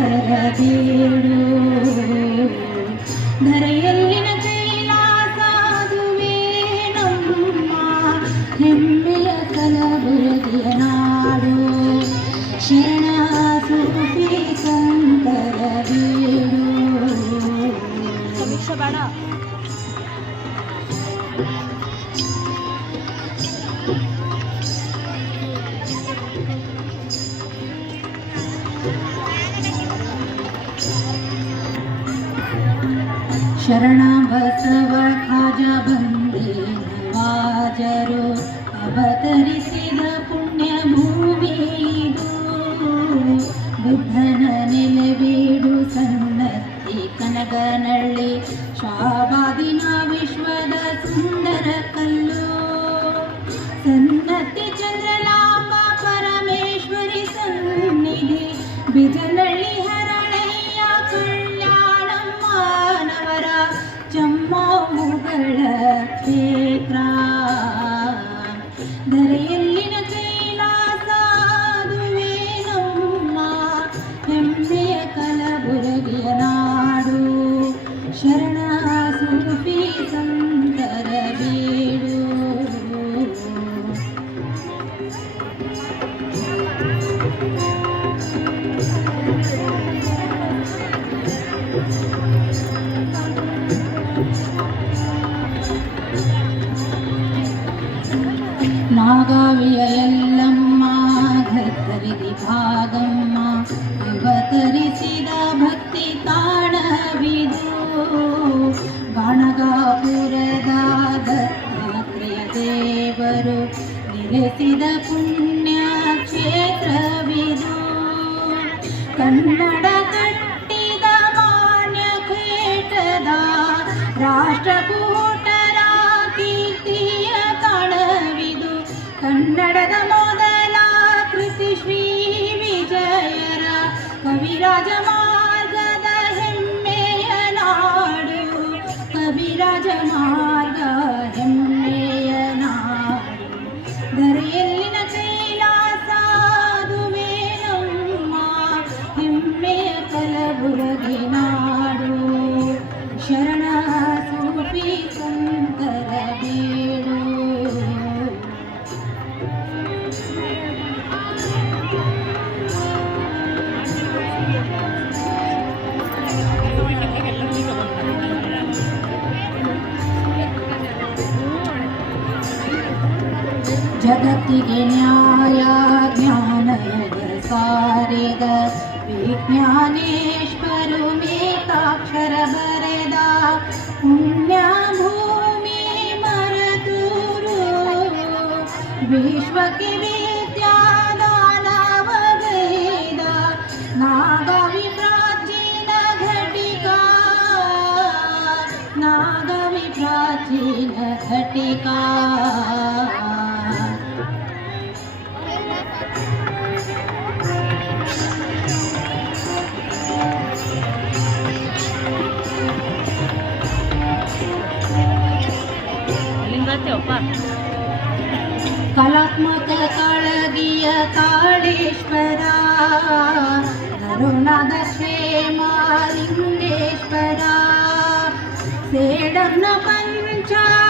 ಸಂತರದೇಳು ಧರೆಯಲ್ಲಿನ ಕೈಲಾಸಾದುವೆ ನಮ್ಮ ಹೆಮ್ಮೆಯ ಶರಣ ಬಸವ ಖಾಜ ಬಂದೇ ನವಾಜರು ಅವತರಿಸಿದ ಪುಣ್ಯ ಭೂಮಿ ಇದು ಬುದ್ಧನ ನೆಲೆವೀಡು ಸನ್ನತಿ ಕನಗನಳ್ಳಿ ಶಾಬಾದಿನ ವಿಶ್ವದ ಸುಂದರ ಕಲ್ಲು ಸನ್ನತಿ ಚಂದ್ರಲಾಂಬ Krishna. ನೆಲೆಸಿದ ಪುಣ್ಯ ಕ್ಷೇತ್ರವಿದು ಕನ್ನಡ ಕಟ್ಟಿದ ಮಾನ್ಯ ಖೇಟದ ರಾಷ್ಟ್ರಕೂಟರ ಕೀರ್ತಿಯ ಕಣವಿದು ಕನ್ನಡದ ಮೊದಲ ಕೃತಿ ಶ್ರೀ ವಿಜಯರ ಕವಿರಾಜ ಕಲಬುರಗಿ ನಾಡು ಶರಣ ಸೂಫಿ ಸಂತರ ಬೀಡು ಜಗತ್ತಿಗೆ ಪ್ರಾಚೀನ ಘಟಿಕಾ ಅಲ್ಲಿಂದ ಬರ್ತೇವಪ್ಪ ಕಲಾತ್ಮಕ ಕಾಳಗಿಯ ಕಾಳೇಶ್ವರ ಕರುಣದ ಕ್ಷೇಮ ಲಿಂಗೇಶ್ವರ ಸೇಡನ್ನ ಪಂಚಾಲಿಂಗೇಶ್ವರ